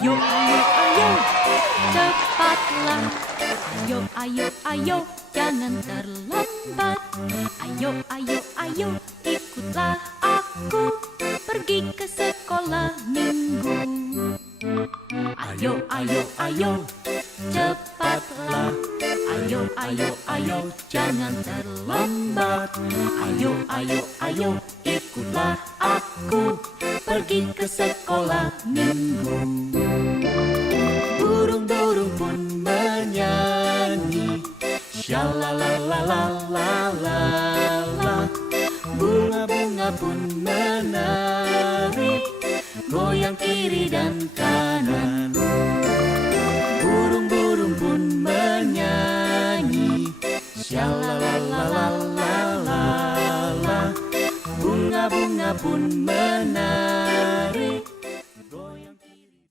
Ayo, ayo, ayo, cepatlah. Ayo, ayo, ayo, jangan terlambat. Ayo, ayo, ayo, ikutlah aku pergi ke sekolah minggu. Ayo, ayo, ayo, cepatlah. Ayo, ayo, ayo, jangan terlambat. Ayo, ayo, ayo, ikutlah aku pergi ke sekolah minggu. Burung-burung pun menyanyi, shalalalalala. Bunga-bunga pun menari, goyang kiri dan kanan. Burung-burung pun menyanyi, shalalalalala. Bunga-bunga pun menari, goyang kiri.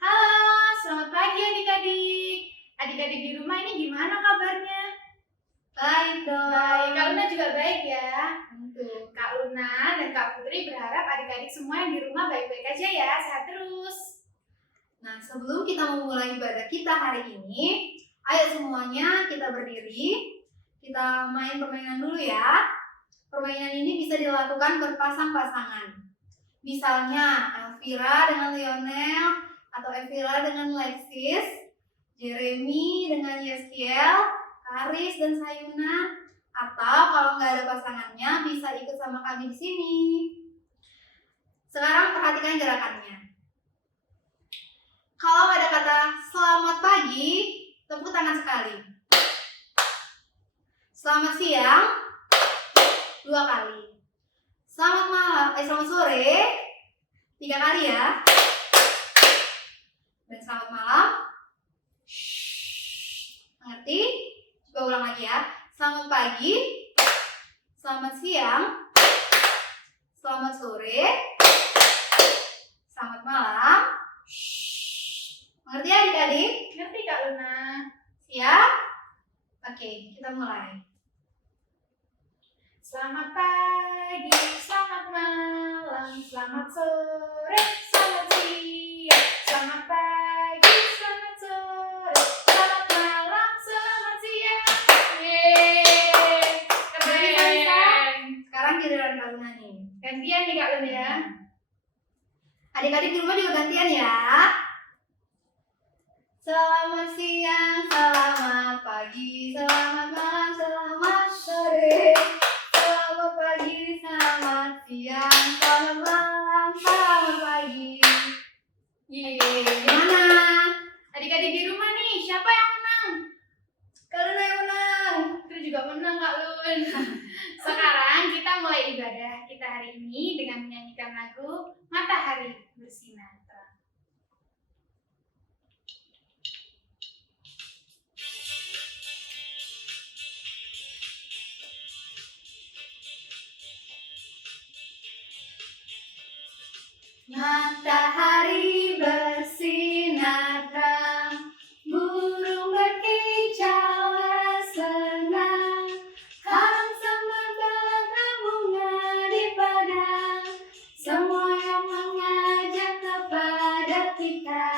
Halo, selamat pagi adik-adik. Adik-adik di rumah ini gimana kabarnya? Baik dong. Baik, Kak Luna juga baik ya. Tentu. Kak Luna dan Kak Putri berharap adik-adik semua yang di rumah baik-baik aja ya, sehat terus. Nah, sebelum kita memulai ibadah kita hari ini, ayo semuanya kita berdiri. Kita main permainan dulu ya. Permainan ini bisa dilakukan berpasang-pasangan. Misalnya Elvira dengan Lionel, atau Elvira dengan Lexis, Jeremy dengan Yeskiel, Karis dan Sayuna, atau kalau nggak ada pasangannya bisa ikut sama kami di sini. Sekarang perhatikan gerakannya. Kalau ada kata selamat pagi, tepuk tangan sekali. Selamat siang, 2 kali. Selamat sore, 3 kali ya. Dan selamat malam. Mengerti? Coba ulang lagi ya. Selamat pagi, selamat siang, selamat sore, selamat malam. Mengerti ya adik-adik? Ngerti Kak Luna? Siap? Oke, kita mulai. Selamat pagi, selamat malam, selamat sore, selamat siang. Selamat pagi, selamat sore, selamat malam, selamat siang. Yeay, keren. Sekarang giliran Kak Luna nih. Gantian nih Kak Luna ya. Adik-adik di rumah juga gantian ya. Selamat siang, selamat pagi, selamat malam, selamat sore. Selamat pagi, selamat siang, selamat malam, selamat pagi. Gimana? Adik-adik di rumah nih, siapa yang menang? Kak Luna yang menang. Itu juga menang Kak Lun. Sekarang kita mulai ibadah kita hari ini dengan menyanyikan lagu Matahari Bersinar Terang. Matahari bersinar terang, burung berkicauan senang, harum semerbak bunga di padang, semua yang mengajak kepada kita,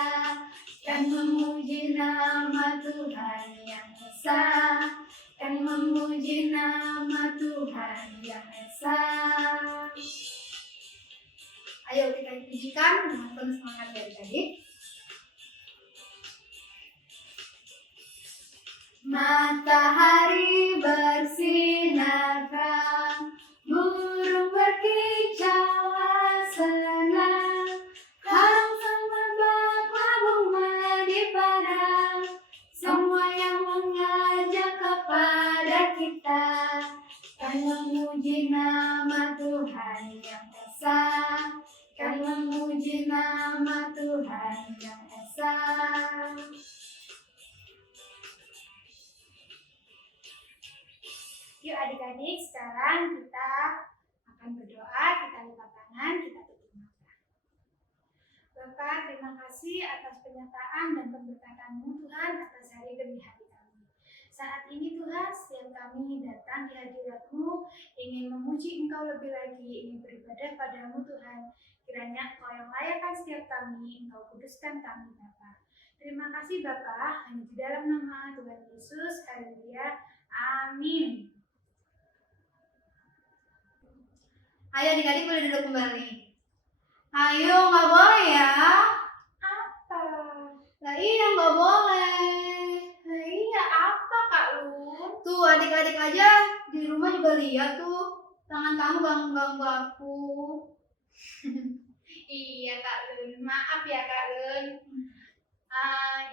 kan memuji nama Tuhan yang Esa, kan memuji nama Tuhan yang Esa. Ayo kita pujikan dengan penuh semangat ya adik-adik. Matahari bersinar terang, burung berkicauan senang, harum semerbak bunga di padang, semua yang mengajak kepada kita, kan memuji nama Tuhan yang Esa, kan memuji nama Tuhan yang Esa. Yuk adik-adik, sekarang kita akan berdoa, kita lipat tangan, kita tutup mata. Bapak, terima kasih atas penyertaan dan pemberkatan-Mu Tuhan atas hari demi hari kami. Saat ini Tuhan, setiap kami datang di hadirat-Mu, ingin memuji Engkau lebih lagi, ingin beribadah padamu Tuhan. Kiranya Engkau yang layakkan setiap kami, Engkau kuduskan kami Bapa. Terima kasih Bapa, hanya di dalam nama Tuhan Yesus, haleluya, amin. Ayo adik-adik boleh duduk kembali. Ayo, nggak boleh ya? Apa? Lah iya nggak boleh. Nah iya, apa Kak Lun? Tuh adik-adik aja di rumah juga lihat tuh tangan kamu ganggu aku. Iya Kak Lun, maaf ya Kak Lun.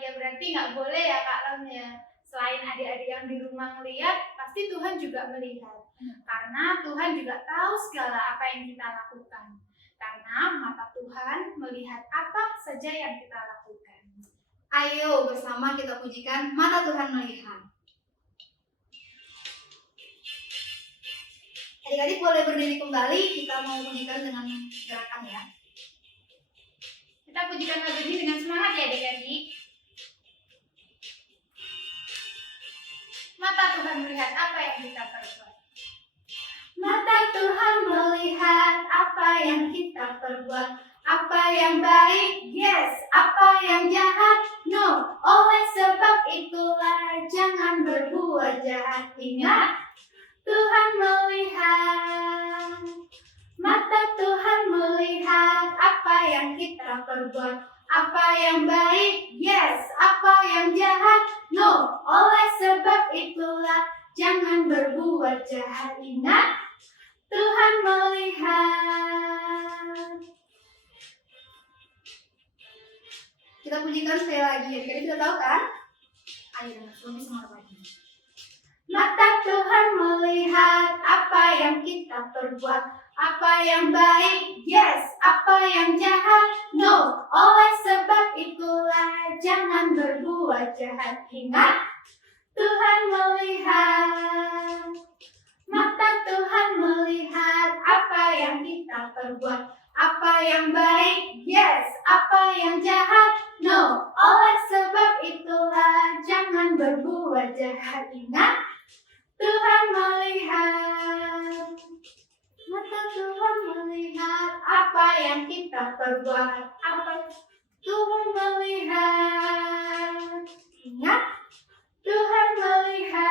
Ya berarti nggak boleh ya Kak Lun ya. Selain adik-adik yang di rumah melihat, pasti Tuhan juga melihat. Karena Tuhan juga tahu segala apa yang kita lakukan. Karena mata Tuhan melihat apa saja yang kita lakukan. Ayo bersama kita pujikan mata Tuhan melihat. Adik-adik boleh berdiri kembali, kita mau pujikan dengan gerakan ya. Kita pujikan lagu ini dengan semangat ya adik-adik. Mata Tuhan melihat apa yang kita perbuat. Mata Tuhan melihat apa yang kita perbuat. Apa yang baik, yes. Apa yang jahat, no. Oleh sebab itulah jangan berbuat jahat. Ingat, Tuhan melihat. Mata Tuhan melihat apa yang kita perbuat. Apa yang baik, yes. Apa yang jahat, no. Oleh sebab itulah jangan berbuat jahat. Ingat, Tuhan melihat. Kita pujikan sekali lagi ya, kita sudah tahu kan? Ayo dengan lebih semangat lagi. Mata Tuhan melihat apa yang kita perbuat. Apa yang baik, yes. Apa yang jahat, no. Oleh sebab itulah jangan berbuat jahat. Ingat, Tuhan melihat. Mata Tuhan melihat apa yang kita perbuat. Apa yang baik, yes. Apa yang jahat, no. Oleh sebab itulah jangan berbuat jahat. Ingat, Tuhan melihat. Mata Tuhan melihat apa yang kita perbuat. Apa Tuhan melihat. Ingat, Tuhan melihat.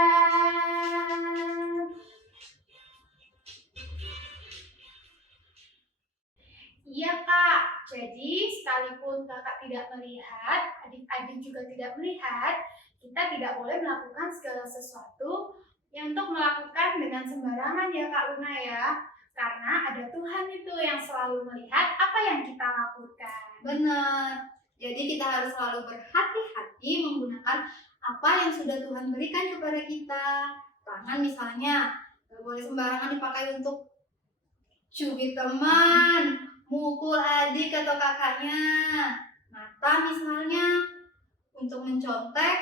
Iya Kak, jadi sekalipun kakak tidak melihat, adik-adik juga tidak melihat, kita tidak boleh melakukan segala sesuatu yang untuk melakukan dengan sembarangan ya Kak Luna ya. Karena ada Tuhan itu yang selalu melihat apa yang kita lakukan. Benar. Jadi kita harus selalu berhati-hati menggunakan apa yang sudah Tuhan berikan kepada kita. Tangan misalnya, gak boleh sembarangan dipakai untuk cubit teman, mukul adik atau kakaknya. Mata misalnya untuk mencontek,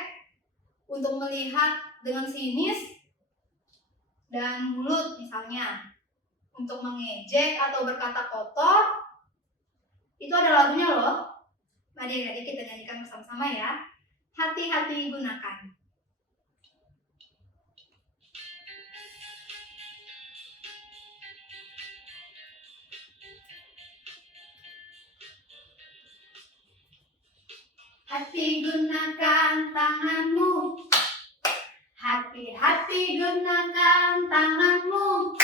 untuk melihat dengan sinis. Dan mulut misalnya untuk mengejek atau berkata kotor. Itu ada lagunya loh. Mari adik kita nyanyikan bersama-sama ya. Hati-hati gunakan. Hati gunakan tanganmu. Hati-hati gunakan tanganmu.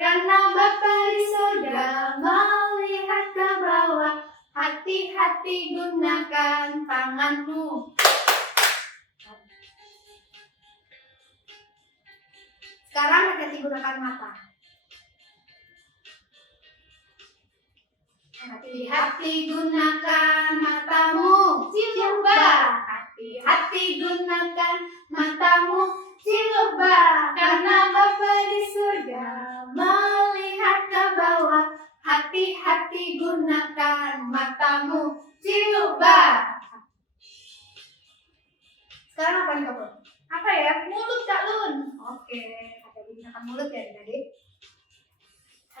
Karena Bapa di surga melihat ke bawah. Hati-hati gunakan tanganmu. Sekarang hati-hati gunakan mata. Hati-hati gunakan matamu. Coba. Hati-hati gunakan matamu. Coba. Karena Bapa di surga melihat ke bawah. Hati-hati gunakan matamu. Coba. Sekarang apa nih Kak Lun? Apa ya? Mulut Kak Lun. Oke, hati-hati gunakan mulut ya adik-adik.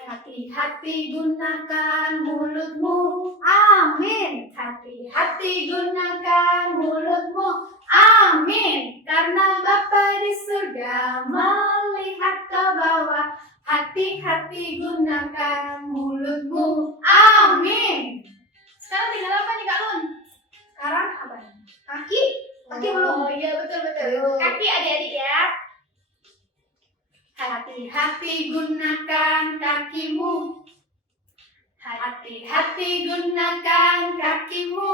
Hati-hati gunakan mulutmu. Amin. Hati-hati gunakan mulutmu. Amin. Karena Kaki belum? Oh iya betul. Ayo. Kaki adik-adik ya. Hati-hati gunakan kakimu. Hati-hati gunakan kakimu.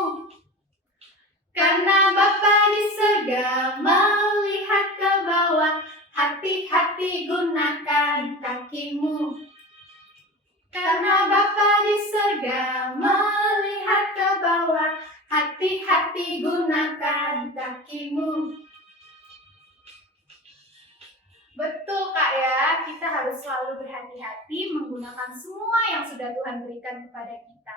Karena Bapa di surga melihat ke bawah. Hati-hati gunakan kakimu. Karena Bapa di surga melihat ke bawah. Hati-hati gunakan kakimu. Betul Kak ya, kita harus selalu berhati-hati menggunakan semua yang sudah Tuhan berikan kepada kita.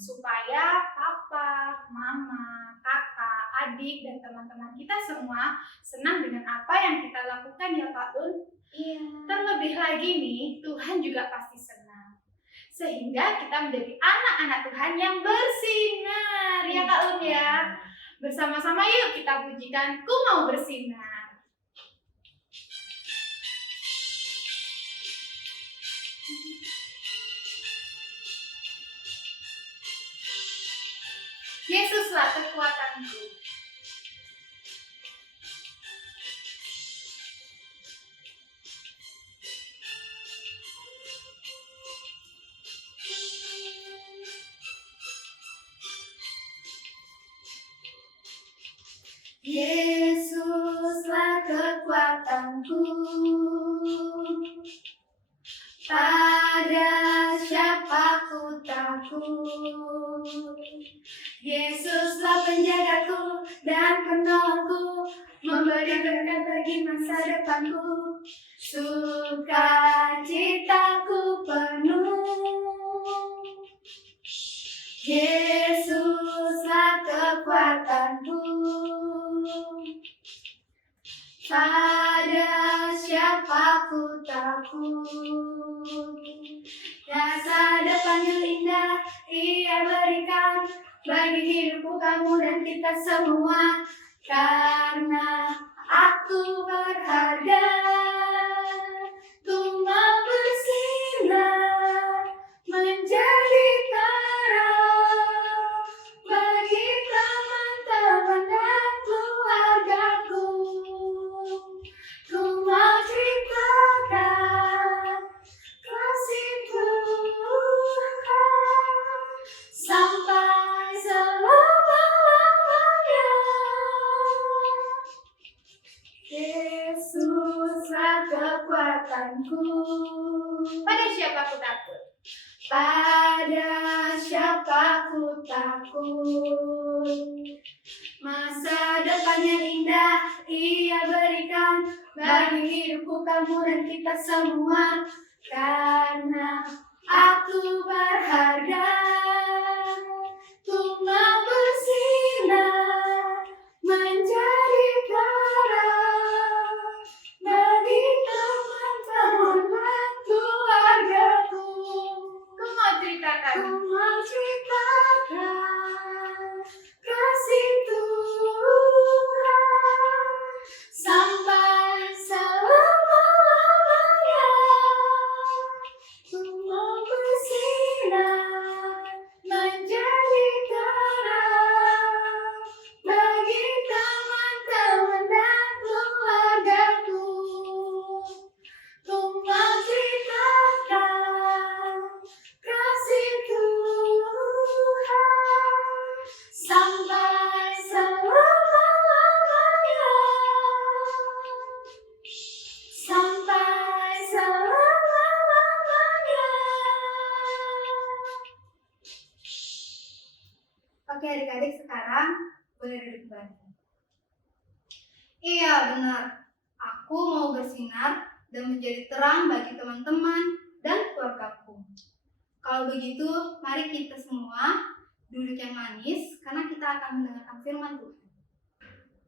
Supaya papa, mama, kakak, adik, dan teman-teman kita semua senang dengan apa yang kita lakukan ya Kak Lun. Iya. Terlebih lagi nih, Tuhan juga pasti senang. Sehingga kita menjadi anak-anak Tuhan yang bersinar ya Kak Lun ya. Bersama-sama yuk kita pujikan Ku Mau Bersinar. Yesuslah kekuatanku. Yesuslah kekuatanku. Pada siapa ku takut? Yesuslah penjagaku dan penolongku, memberi berkat bagi masa depanku. Sukacitaku penuh. Yesuslah kekuatanku. Pada siapa ku takut? Masa depan yang indah Ia berikan bagi hidupku, kamu dan kita semua. Karena aku berharga, ku mau bersinar menjadi terang bagi teman-teman dan keluargaku. Ku mau ceritakan kasih Tuhan sampai selama-lamanya. Yesuslah kekuatanku. Pada siapa ku takut? Pada siapa ku takut? Masa depan yang indah Ia berikan bagi hidupku, kamu dan kita semua. Karena aku berharga, ku mau bersinar menjadi terang bagi teman-teman dan keluargaku. Ku mau ceritakan. Ku mau ceritakan kasih Tuhan sampai selama-lamanya. Ku mau bersinar menjadi terang bagi teman-teman dan keluargaku. Ku mau ceritakan kasih Tuhan sampai selama-lamanya. Sampai selama-lamanya. Oke adik-adik, sekarang boleh duduk lagi. Iya benar, aku mau bersinar dan menjadi terang bagi teman-teman dan keluargaku. Kalau begitu, mari kita semua duduk yang manis karena kita akan mendengarkan firman Tuhan.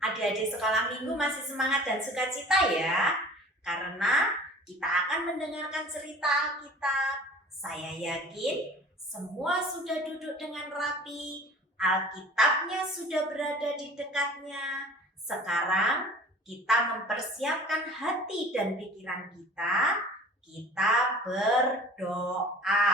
Adik-adik sekolah minggu masih semangat dan sukacita ya, karena kita akan mendengarkan cerita Alkitab. Saya yakin semua sudah duduk dengan rapi, Alkitabnya sudah berada di dekatnya. Sekarang kita mempersiapkan hati dan pikiran kita berdoa.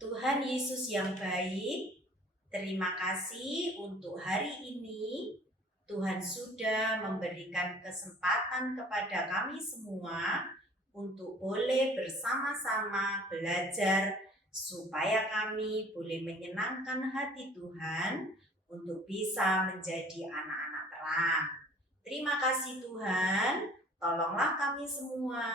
Tuhan Yesus yang baik, Terima kasih untuk hari ini. Tuhan sudah memberikan kesempatan kepada kami semua untuk boleh bersama-sama belajar supaya kami boleh menyenangkan hati Tuhan untuk bisa menjadi anak-anak terang. Terima kasih Tuhan, tolonglah kami semua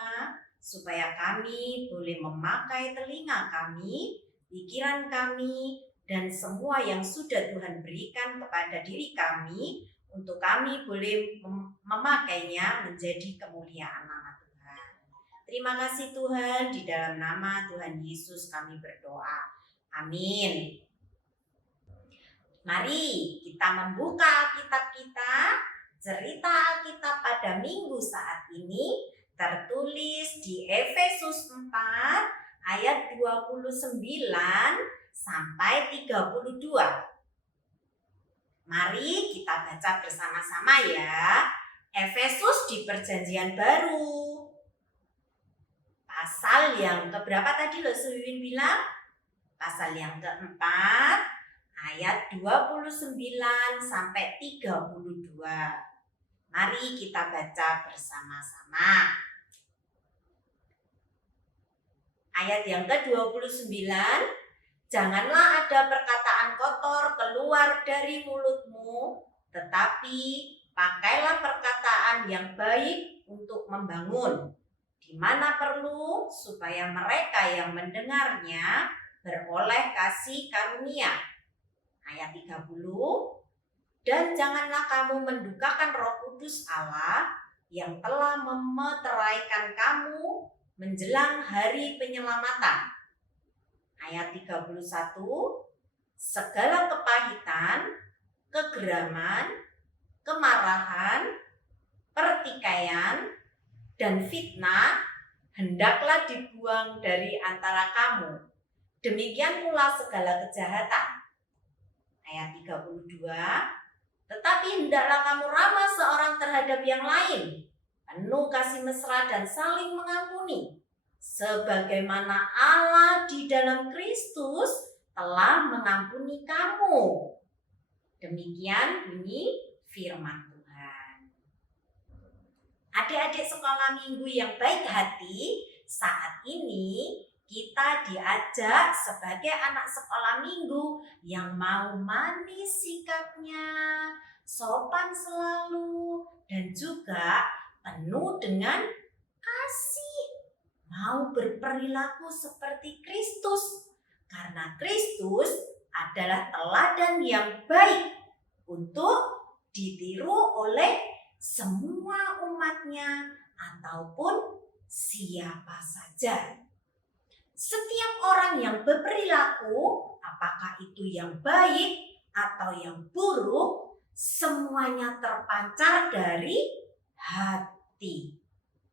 supaya kami boleh memakai telinga kami, pikiran kami, dan semua yang sudah Tuhan berikan kepada diri kami untuk kami boleh memakainya menjadi kemuliaan nama Tuhan. Terima kasih Tuhan, di dalam nama Tuhan Yesus kami berdoa. Amin. Mari kita membuka kitab kita, cerita Alkitab pada minggu saat ini tertulis di Efesus 4 ayat 29 sampai 32. Mari kita baca bersama-sama ya. Efesus di Perjanjian Baru. Pasal yang keberapa tadi loh Suwin bilang? Pasal yang keempat ayat 29 sampai 32. Mari kita baca bersama-sama. Ayat yang ke-29. Janganlah ada perkataan kotor keluar dari mulutmu, tetapi pakailah perkataan yang baik untuk membangun, di mana perlu supaya mereka yang mendengarnya beroleh kasih karunia. Ayat 30. Dan janganlah kamu mendukakan Roh Kudus Allah yang telah memeteraikan kamu menjelang hari penyelamatan. Ayat 31, segala kepahitan, kegeraman, kemarahan, pertikaian, dan fitnah hendaklah dibuang dari antara kamu. Demikian pula segala kejahatan. Ayat 32, tetapi hendaklah kamu ramah seorang terhadap yang lain, penuh kasih mesra dan saling mengampuni, sebagaimana Allah di dalam Kristus telah mengampuni kamu. Demikian bunyi firman Tuhan. Adik-adik sekolah minggu yang baik hati, saat ini kita diajak sebagai anak sekolah minggu yang mau manis sikapnya, sopan selalu, dan juga penuh dengan kasih. Mau berperilaku seperti Kristus, karena Kristus adalah teladan yang baik untuk ditiru oleh semua umatnya ataupun siapa saja. Setiap orang yang berperilaku, apakah itu yang baik atau yang buruk, semuanya terpancar dari hati.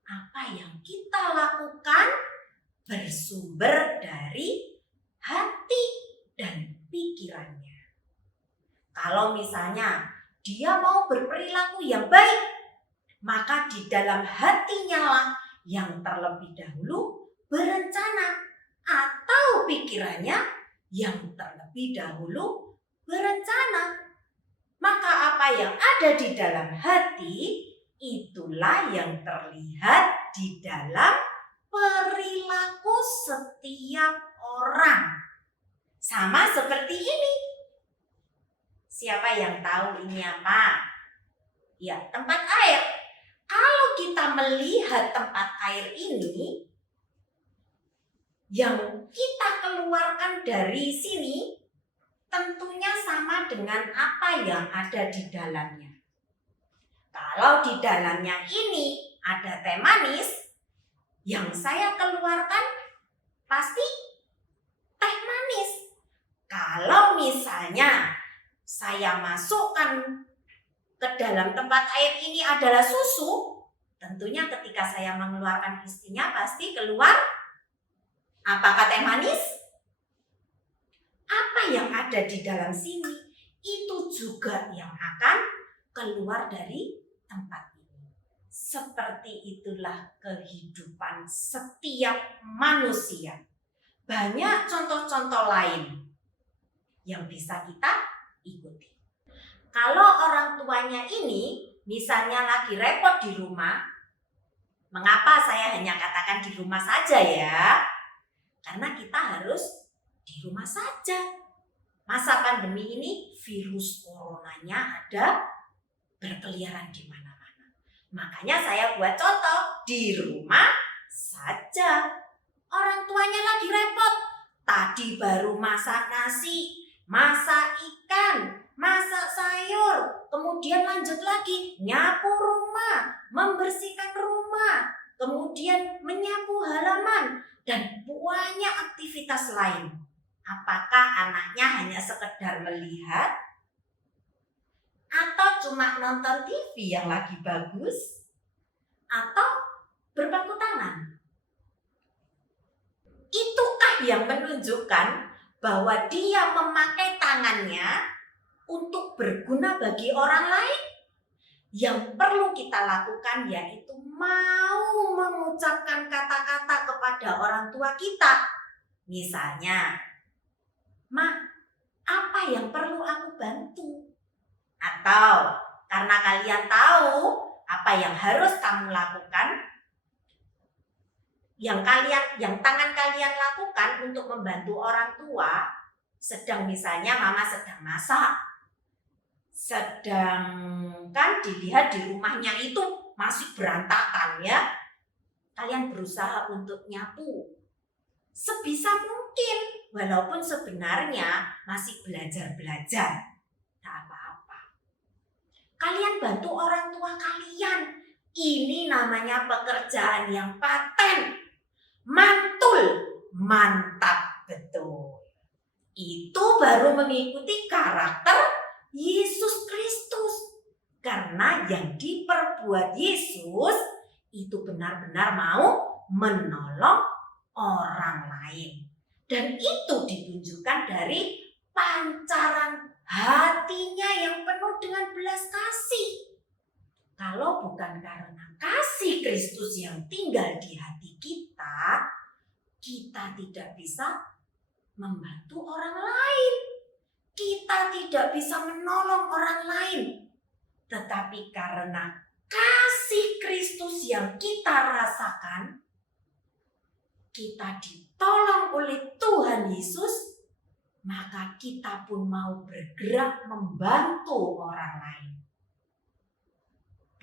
Apa yang kita lakukan bersumber dari hati dan pikirannya. Kalau misalnya dia mau berperilaku yang baik, maka di dalam hatinya lah yang terlebih dahulu berencana, atau pikirannya yang terlebih dahulu berencana. Maka apa yang ada di dalam hati, itulah yang terlihat di dalam perilaku setiap orang. Sama seperti ini. Siapa yang tahu ini apa? Ya, tempat air. Kalau kita melihat tempat air ini, yang kita keluarkan dari sini, tentunya sama dengan apa yang ada di dalamnya. Kalau di dalamnya ini ada teh manis, yang saya keluarkan pasti teh manis. Kalau misalnya saya masukkan ke dalam tempat air ini adalah susu, tentunya ketika saya mengeluarkan isinya pasti keluar apakah teh manis? Apa yang ada di dalam sini itu juga yang akan keluar dari tempat ini. Seperti itulah kehidupan setiap manusia. Banyak contoh-contoh lain. yang bisa kita ikuti. Kalau orang tuanya ini misalnya lagi repot di rumah, mengapa saya hanya katakan di rumah saja ya? Karena kita harus di rumah saja. Masa pandemi ini virus coronanya ada berkeliaran di mana-mana. Makanya saya buat contoh di rumah saja. Orang tuanya lagi repot. Tadi baru masak nasi, masak ikan, masak sayur, kemudian lanjut lagi nyapu rumah, membersihkan rumah, kemudian menyapu halaman, dan banyak aktivitas lain. Apakah anaknya hanya sekedar melihat? Atau cuma nonton TV yang lagi bagus? Atau berpangku tangan? Itukah yang menunjukkan bahwa dia memakai tangannya untuk berguna bagi orang lain? Yang perlu kita lakukan yaitu mau mengucapkan kata-kata kepada orang tua kita. Misalnya, "Ma, apa yang perlu aku bantu?" Atau, "Karena kalian tahu apa yang harus kamu lakukan, yang tangan kalian lakukan untuk membantu orang tua, sedang misalnya mama sedang masak, sedangkan dilihat di rumahnya itu masih berantakan ya, kalian berusaha untuk nyapu sebisa mungkin, walaupun sebenarnya masih belajar, tak apa-apa. Kalian bantu orang tua kalian, ini namanya pekerjaan yang paten. Mantul, mantap, betul. Itu baru mengikuti karakter Yesus Kristus. Karena yang diperbuat Yesus itu benar-benar mau menolong orang lain. Dan itu ditunjukkan dari pancaran hatinya yang penuh dengan belas kasih. Kalau bukan karena kasih Kristus yang tinggal di hati kita, kita tidak bisa membantu orang lain. Kita tidak bisa menolong orang lain. Tetapi karena kasih Kristus yang kita rasakan, kita ditolong oleh Tuhan Yesus, maka kita pun mau bergerak membantu orang lain.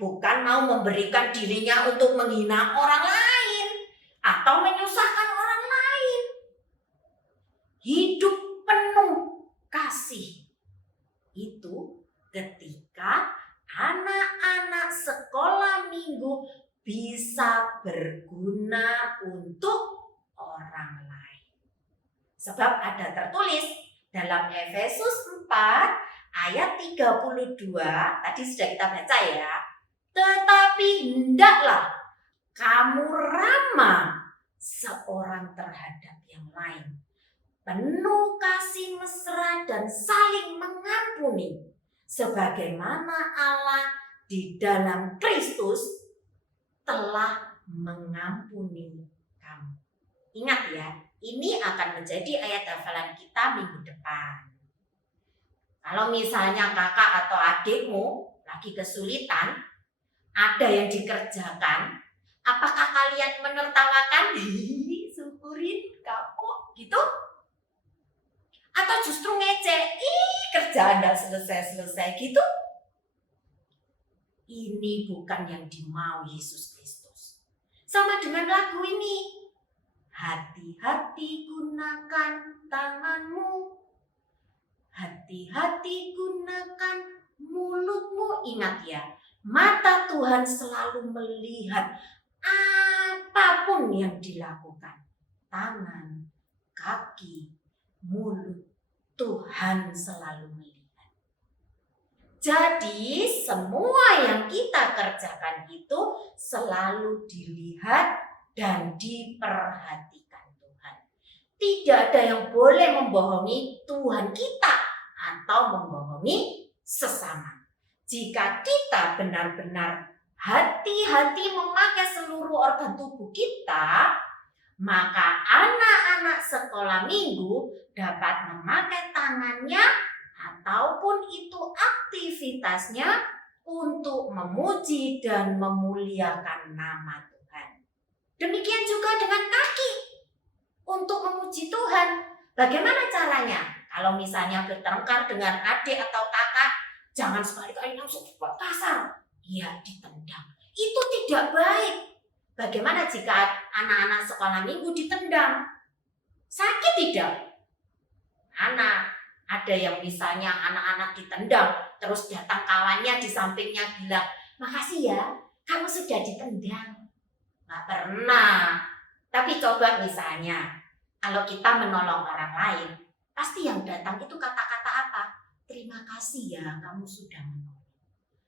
Bukan mau memberikan dirinya untuk menghina orang lain atau menyusahkan orang lain. Hidup penuh kasih itu ketika anak-anak sekolah minggu bisa berguna untuk orang lain. Sebab ada tertulis dalam Efesus 4 ayat 32, tadi sudah kita baca ya. Tetapi hendaklah kamu ramah seorang terhadap yang lain, penuh kasih mesra dan saling mengampuni, sebagaimana Allah di dalam Kristus telah mengampuni kamu. Ingat ya, ini akan menjadi ayat hafalan kita minggu depan. Kalau misalnya kakak atau adikmu lagi kesulitan, ada yang dikerjakan, apakah kalian menertawakan? Syukurin kapok gitu? Atau justru ngecek, kerjaan gak selesai-selesai gitu? Ini bukan yang dimau Yesus Kristus. Sama dengan lagu ini. Hati-hati gunakan tanganmu. Hati-hati gunakan mulutmu. Ingat ya, mata Tuhan selalu melihat apapun yang dilakukan. Tangan, kaki, mulut, Tuhan selalu melihat. Jadi semua yang kita kerjakan itu selalu dilihat dan diperhatikan Tuhan. Tidak ada yang boleh membohongi Tuhan kita atau membohongi sesama. Jika kita benar-benar hati-hati memakai seluruh organ tubuh kita, maka anak-anak sekolah minggu dapat memakai tangan ucapannya ataupun itu aktivitasnya untuk memuji dan memuliakan nama Tuhan. Demikian juga dengan kaki untuk memuji Tuhan. Bagaimana caranya? Kalau misalnya bertengkar dengan adik atau kakak, jangan sekali-kali langsung buat kasar. Ya, ditendang. Itu tidak baik. Bagaimana jika anak-anak sekolah minggu ditendang? Sakit tidak? Ada yang misalnya anak-anak ditendang, terus datang kawannya di sampingnya bilang, makasih ya, kamu sudah ditendang. Nggak pernah. Tapi coba misalnya, kalau kita menolong orang lain, pasti yang datang itu kata-kata apa? Terima kasih ya, kamu sudah menolong.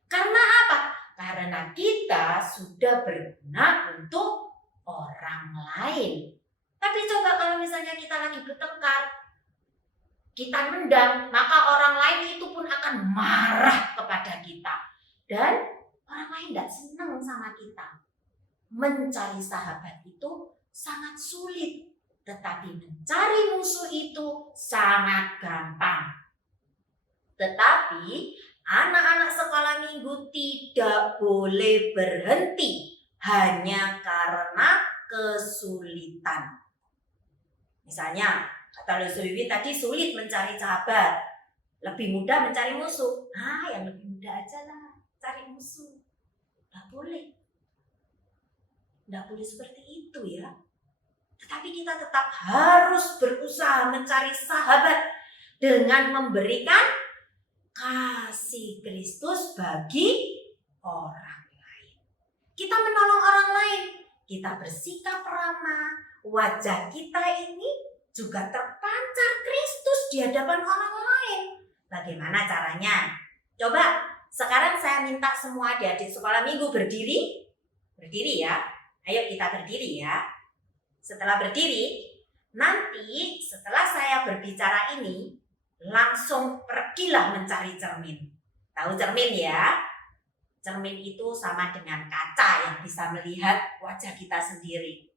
Karena apa? Karena kita sudah berguna untuk orang lain. Tapi coba kalau misalnya kita lagi bertengkar, kita nendang, maka orang lain itu pun akan marah kepada kita. Dan orang lain tidak senang sama kita. Mencari sahabat itu sangat sulit. Tetapi mencari musuh itu sangat gampang. Tetapi anak-anak sekolah minggu tidak boleh berhenti hanya karena kesulitan. Misalnya, kata Lusuwi tadi sulit mencari sahabat, lebih mudah mencari musuh. Yang lebih mudah aja lah, cari musuh. Nggak boleh. Nggak boleh seperti itu ya. Tetapi kita tetap harus berusaha mencari sahabat dengan memberikan kasih Kristus bagi orang lain. Kita menolong orang lain, kita bersikap ramah, wajah kita ini juga terpancar Kristus di hadapan orang lain. Bagaimana caranya? Coba sekarang saya minta semua adik-adik sekolah minggu berdiri. Berdiri ya. Ayo kita berdiri ya. Setelah berdiri, nanti setelah saya berbicara ini, langsung pergilah mencari cermin. Tahu cermin ya? Cermin itu sama dengan kaca yang bisa melihat wajah kita sendiri.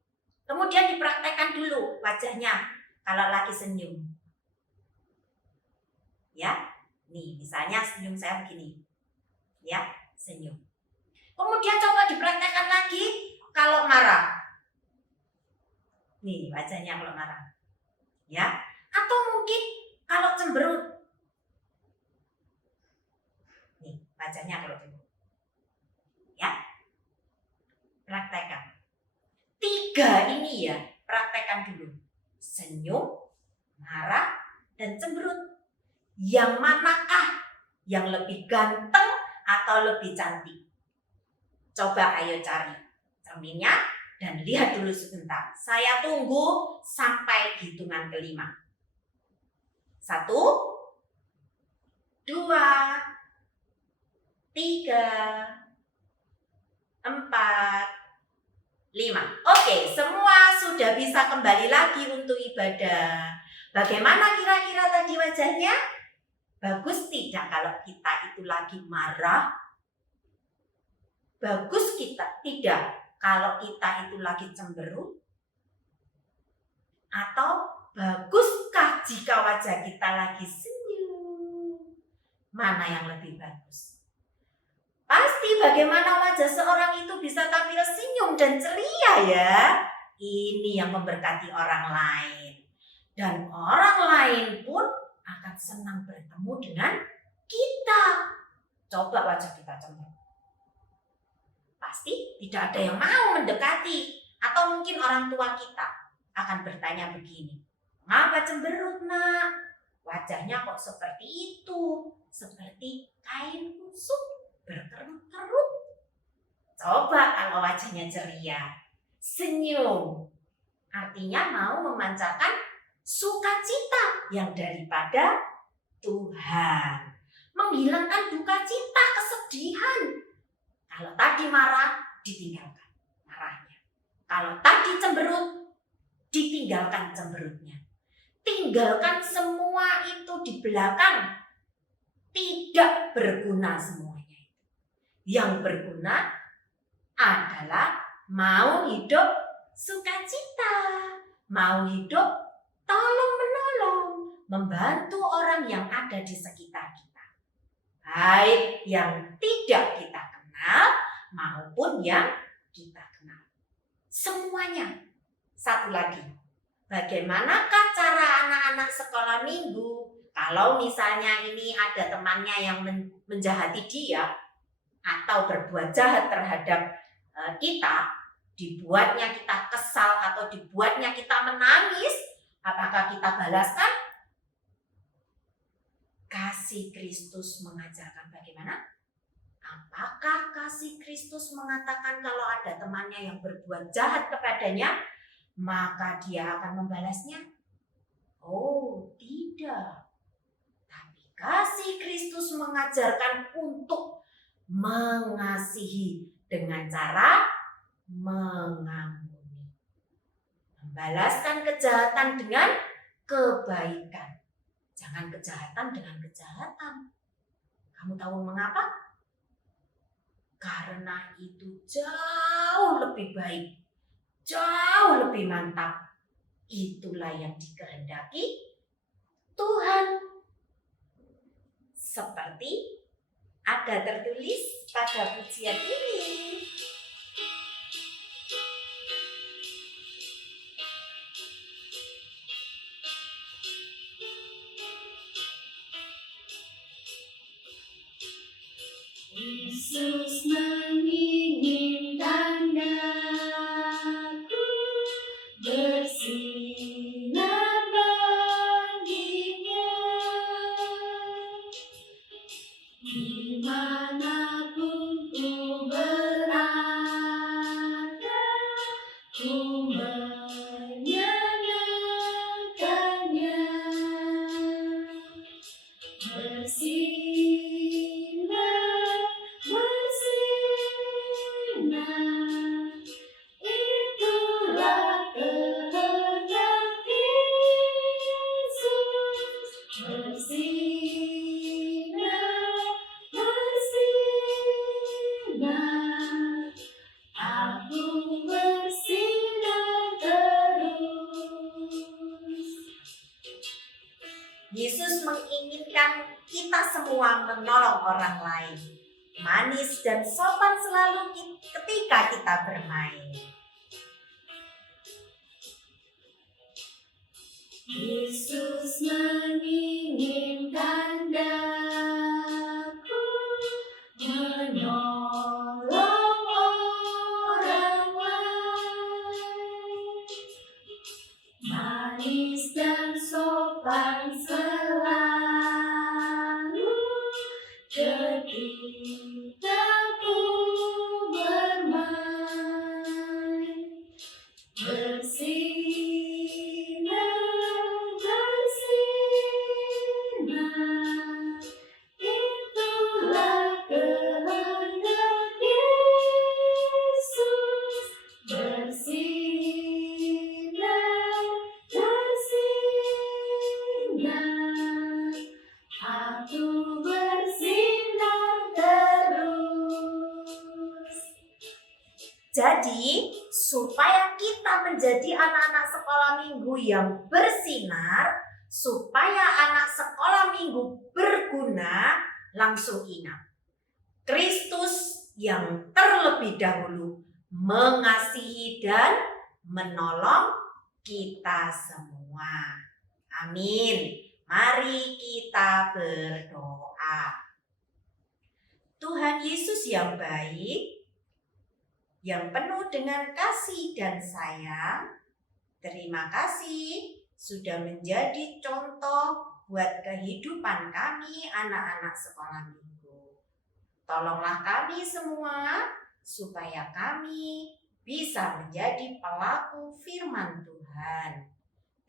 Kemudian dipraktekkan dulu wajahnya kalau lagi senyum. Ya, nih misalnya senyum saya begini. Ya, senyum. Kemudian coba dipraktekkan lagi kalau marah. Nih wajahnya kalau marah. Ya, atau mungkin kalau cemberut. Nih wajahnya kalau cemberut. Ya, praktekkan. 3 ini ya, praktekkan dulu. Senyum, marah, dan cemberut. Yang manakah yang lebih ganteng atau lebih cantik? Coba ayo cari cerminnya dan lihat dulu sebentar. Saya tunggu sampai hitungan kelima. 1, 2, 3, 4, 5. Oke, semua sudah bisa kembali lagi untuk ibadah. Bagaimana kira-kira tadi wajahnya? Bagus tidak kalau kita itu lagi marah? Bagus kita tidak kalau kita itu lagi cemberut? Atau baguskah jika wajah kita lagi senyum? Mana yang lebih bagus? Pasti bagaimana wajah seorang itu bisa tampil senyum dan ceria ya. Ini yang memberkati orang lain. Dan orang lain pun akan senang bertemu dengan kita. Coba wajah kita cemberut. Pasti tidak ada yang mau mendekati. Atau mungkin orang tua kita akan bertanya begini. Mengapa cemberut nak? Wajahnya kok seperti itu? Seperti kain kusut. Berkerut-kerut. Coba kalau wajahnya ceria, senyum, artinya mau memancarkan sukacita yang daripada Tuhan, menghilangkan duka cita, kesedihan. Kalau tadi marah, ditinggalkan marahnya. Kalau tadi cemberut, ditinggalkan cemberutnya. Tinggalkan semua itu di belakang, tidak berguna semua. Yang berguna adalah mau hidup sukacita, mau hidup tolong-menolong, membantu orang yang ada di sekitar kita. Baik yang tidak kita kenal maupun yang kita kenal. Semuanya. Satu lagi, bagaimanakah cara anak-anak sekolah minggu kalau misalnya ini ada temannya yang menjahati dia atau berbuat jahat terhadap kita, dibuatnya kita kesal atau dibuatnya kita menangis, apakah kita balaskan? Kasih Kristus mengajarkan bagaimana? Apakah kasih Kristus mengatakan kalau ada temannya yang berbuat jahat kepadanya, maka dia akan membalasnya? Oh, tidak. Tapi kasih Kristus mengajarkan untuk mengasihi dengan cara mengampuni. Membalaskan kejahatan dengan kebaikan. Jangan kejahatan dengan kejahatan. Kamu tahu mengapa? Karena itu jauh lebih baik, jauh lebih mantap. Itulah yang dikehendaki Tuhan. Seperti ada tertulis pada pujian ini. Yesus menginginkan daku bersinar baginya, dimanapun ku berada, ku menyenangkannya. Bersinar, itulah kehendak Yesus. Bersinar, aku bersinar terus. Yesus menginginkan kita semua menolong orang lain. Manis dan sopan selalu ketika kita bermain. Yesus menginginkan daku menolong orang lain. Manis dan sopan selalu ketika ku bermain. Bersinar, itulah kehendak Yesus. Bersinar, aku bersinar terus. Jadi, supaya kita menjadi anak-anak sekolah minggu yang bersinar, supaya anak sekolah minggu berguna, langsung ingat. Kristus yang terlebih dahulu mengasihi dan menolong kita semua. Amin. Mari kita berdoa. Tuhan Yesus yang baik, yang penuh dengan kasih dan sayang, terima kasih sudah menjadi contoh buat kehidupan kami anak-anak sekolah minggu. Tolonglah kami semua supaya kami bisa menjadi pelaku firman Tuhan.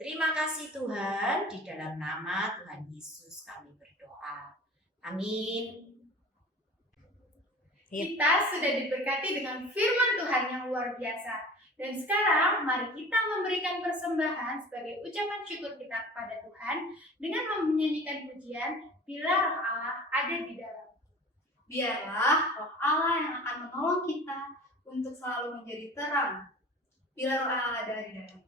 Terima kasih Tuhan, di dalam nama Tuhan Yesus kami berdoa. Amin. Kita sudah diberkati dengan firman Tuhan yang luar biasa. Dan sekarang mari kita memberikan persembahan sebagai ucapan syukur kita kepada Tuhan dengan menyanyikan pujian Bila Roh Allah Ada di Dalam. Biarlah Roh Allah yang akan menolong kita untuk selalu menjadi terang. Bila Roh Allah ada di dalam.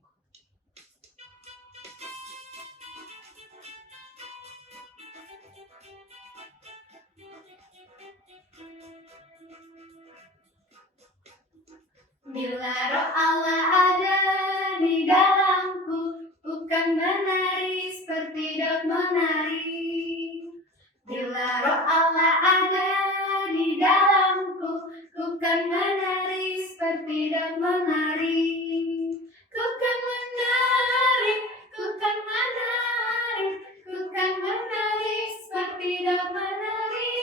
Bila roh Allah ada di dalamku, bukan menari seperti dok menari. Bila roh Allah ada di dalamku, bukan menari seperti dok menari. Bukan menari, bukan menari, bukan menari seperti dok menari.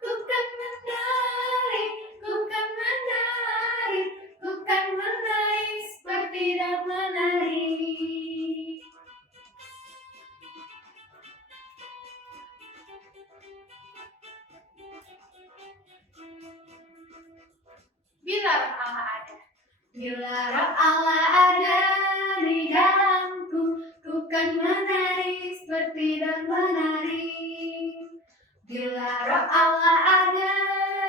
Bukan menari, bukan menari, bukan menari seperti dok menari. Bila roh Allah ada. Bila roh Allah ada di dalamku, bukan menari seperti dok menari. Bila roh Allah ada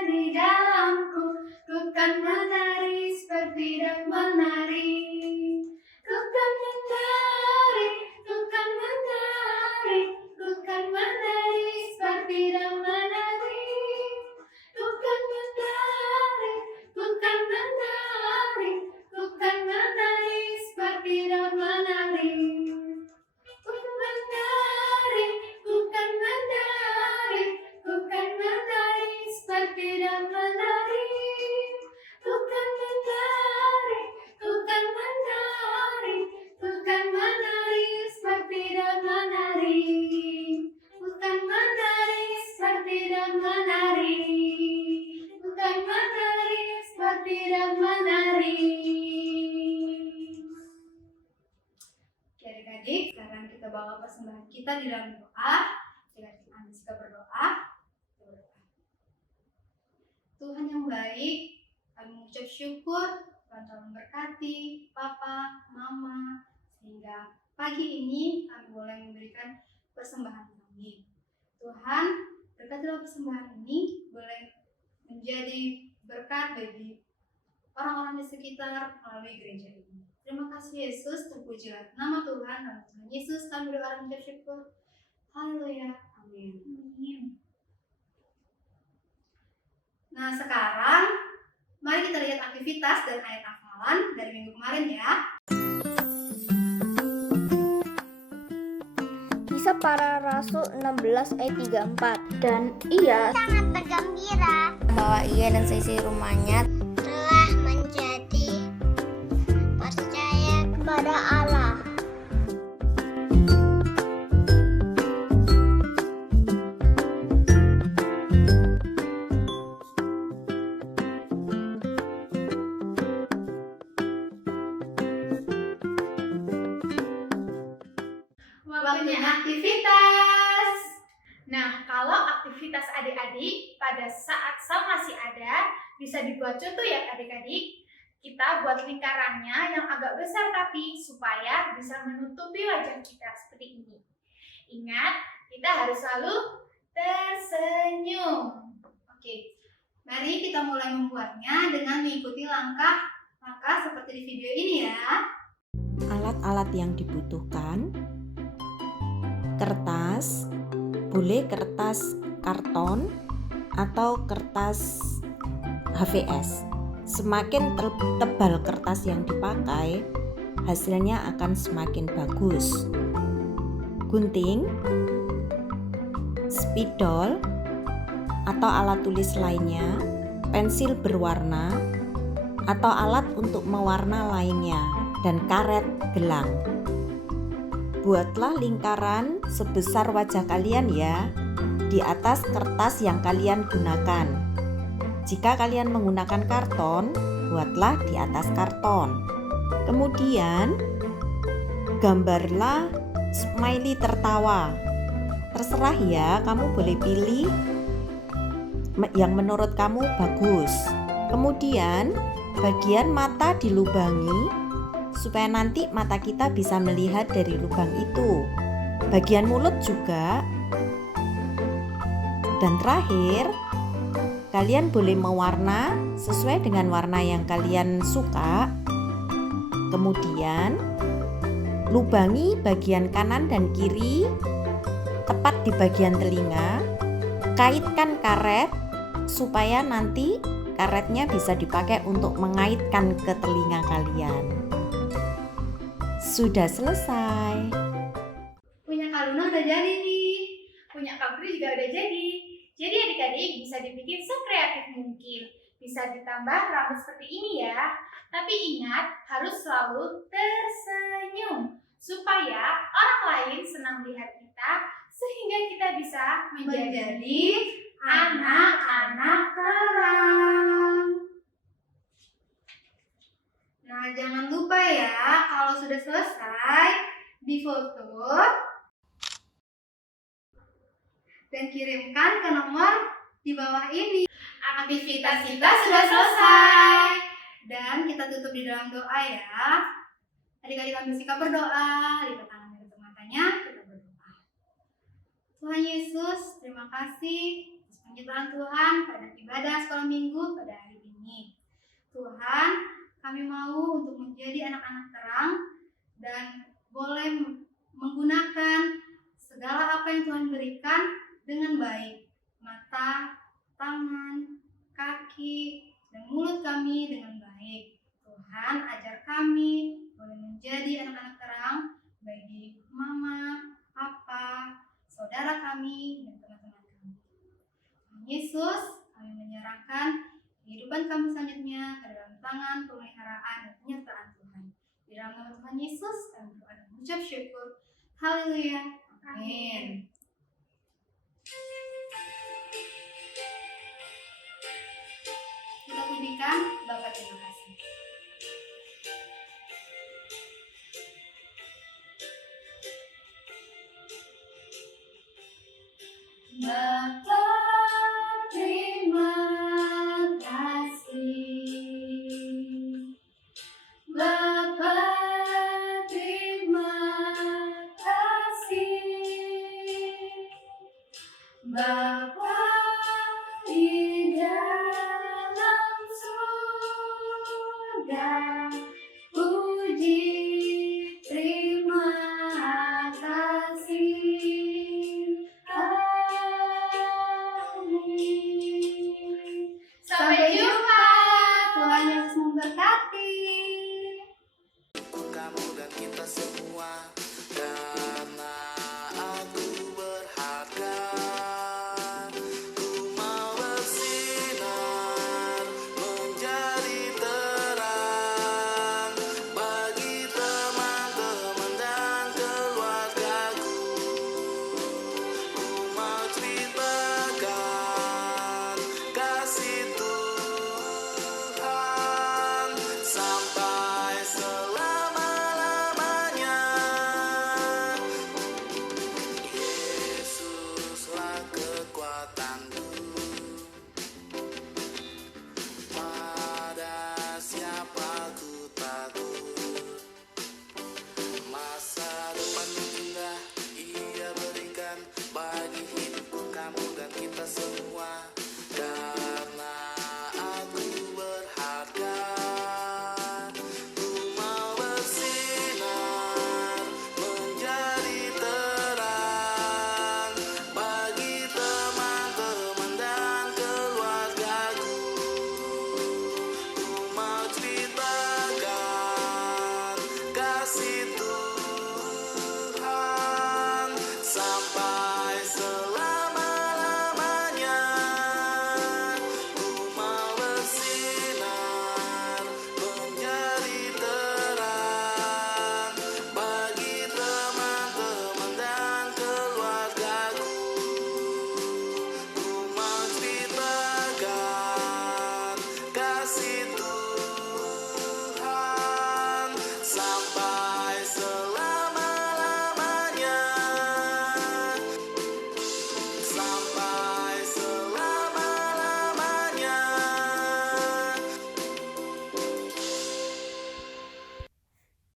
di dalamku, bukan menari seperti dok menari. Bukan menari, bukan menari, bukan menari seperti dok menari. Bukan menari, bukan menari, bukan menari seperti dok menari. Bukan menari, bukan menari, bukan menari seperti dok menari. Bukan menari, bukan menari, bukan menari seperti dok menari. Bukan menari seperti dok menari. Bukan menari seperti dok menari. Oke adik-adik, sekarang kita bawa persembahan kita di dalam doa. Adik-adik Anda juga berdoa. Tuhan yang baik, kami mengucap syukur Tuhan telah memberkati Papa, Mama, sehingga pagi ini kami boleh memberikan persembahan kami. Tuhan, berkatilah persembahan ini boleh menjadi berkat bagi orang-orang di sekitar melalui gereja ini. Terima kasih Yesus, terpujilah nama Tuhan, nama Tuhan Yesus kami berdoa dan mengucap syukur. Haleluya, amin. Nah sekarang, mari kita lihat aktivitas dan ayat hafalan dari minggu kemarin ya. Kisah Para Rasul 16 ayat 34. Dan ia sangat bergembira bahwa ia dan seisi rumahnya telah menjadi percaya kepada Allah. Waktunya aktivitas. Nah, kalau aktivitas adik-adik pada saat sel masih ada, bisa dibuat contoh ya adik-adik. Kita buat lingkarannya yang agak besar tapi supaya bisa menutupi wajah kita seperti ini. Ingat, kita harus selalu tersenyum. Oke, mari kita mulai membuatnya dengan mengikuti langkah-langkah seperti di video ini ya. Alat-alat yang dibutuhkan: kertas, boleh kertas karton atau kertas HVS. Semakin tebal kertas yang dipakai, hasilnya akan semakin bagus. Gunting, spidol atau alat tulis lainnya, pensil berwarna atau alat untuk mewarna lainnya, dan karet gelang. Buatlah lingkaran sebesar wajah kalian ya, di atas kertas yang kalian gunakan. Jika kalian menggunakan karton, buatlah di atas karton. Kemudian, gambarlah smiley tertawa. Terserah ya, kamu boleh pilih yang menurut kamu bagus. Kemudian, bagian mata dilubangi supaya nanti mata kita bisa melihat dari lubang itu. Bagian mulut juga. Dan terakhir, kalian boleh mewarna sesuai dengan warna yang kalian suka. Kemudian, lubangi bagian kanan dan kiri tepat di bagian telinga. Kaitkan karet supaya nanti karetnya bisa dipakai untuk mengaitkan ke telinga kalian. Sudah selesai. Punya Kak Luna udah jadi nih. Punya Kak Putri juga udah jadi. Jadi adik-adik bisa dibikin sekreatif mungkin. Bisa ditambah rambut seperti ini ya. Tapi ingat, harus selalu tersenyum. Supaya orang lain senang melihat kita, sehingga kita bisa menjadi anak-anak terang. Nah, jangan lupa ya, kalau sudah selesai, difoto dan kirimkan ke nomor di bawah ini. Aktivitas kita sudah selesai. Dan kita tutup di dalam doa ya. Adik-adik ambil sikap berdoa, lipat tangan dari matanya, kita berdoa. Tuhan Yesus, terima kasih atas penyertaan Tuhan pada ibadah sekolah minggu pada hari ini. Tuhan, kami mau untuk menjadi anak-anak terang dan boleh menggunakan segala apa yang Tuhan berikan dengan baik. Mata, tangan, kaki, dan mulut kami dengan baik. Tuhan, ajar kami boleh menjadi anak-anak terang bagi mama, papa, saudara kami, dan teman-teman kami. Tuhan Yesus, kami menyerahkan kehidupan kami selanjutnya ke dalam tangan pemeliharaan dan penyertaan Tuhan. Di dalam nama Tuhan Yesus, kami berdoa dan mengucap syukur. Haleluya. Amin. Kita pujikan Bapa terima kasih. Bapa terima kasih. Bapa terima kasih. Bapa di dalam surga, puji terima kasih. Amin. Sampai jumpa. Tuhan Yesus memberkati. Kamu dan kita semua, karena aku berharga. Ku mau bersinar menjadi terang bagi teman-teman dan keluargaku. Ku mau ceritakan kasih Tuhan sampai selama-lamanya. Yesuslah kekuatanku, pada siapa ku takut. Masa depan yang indah Ia berikan bagi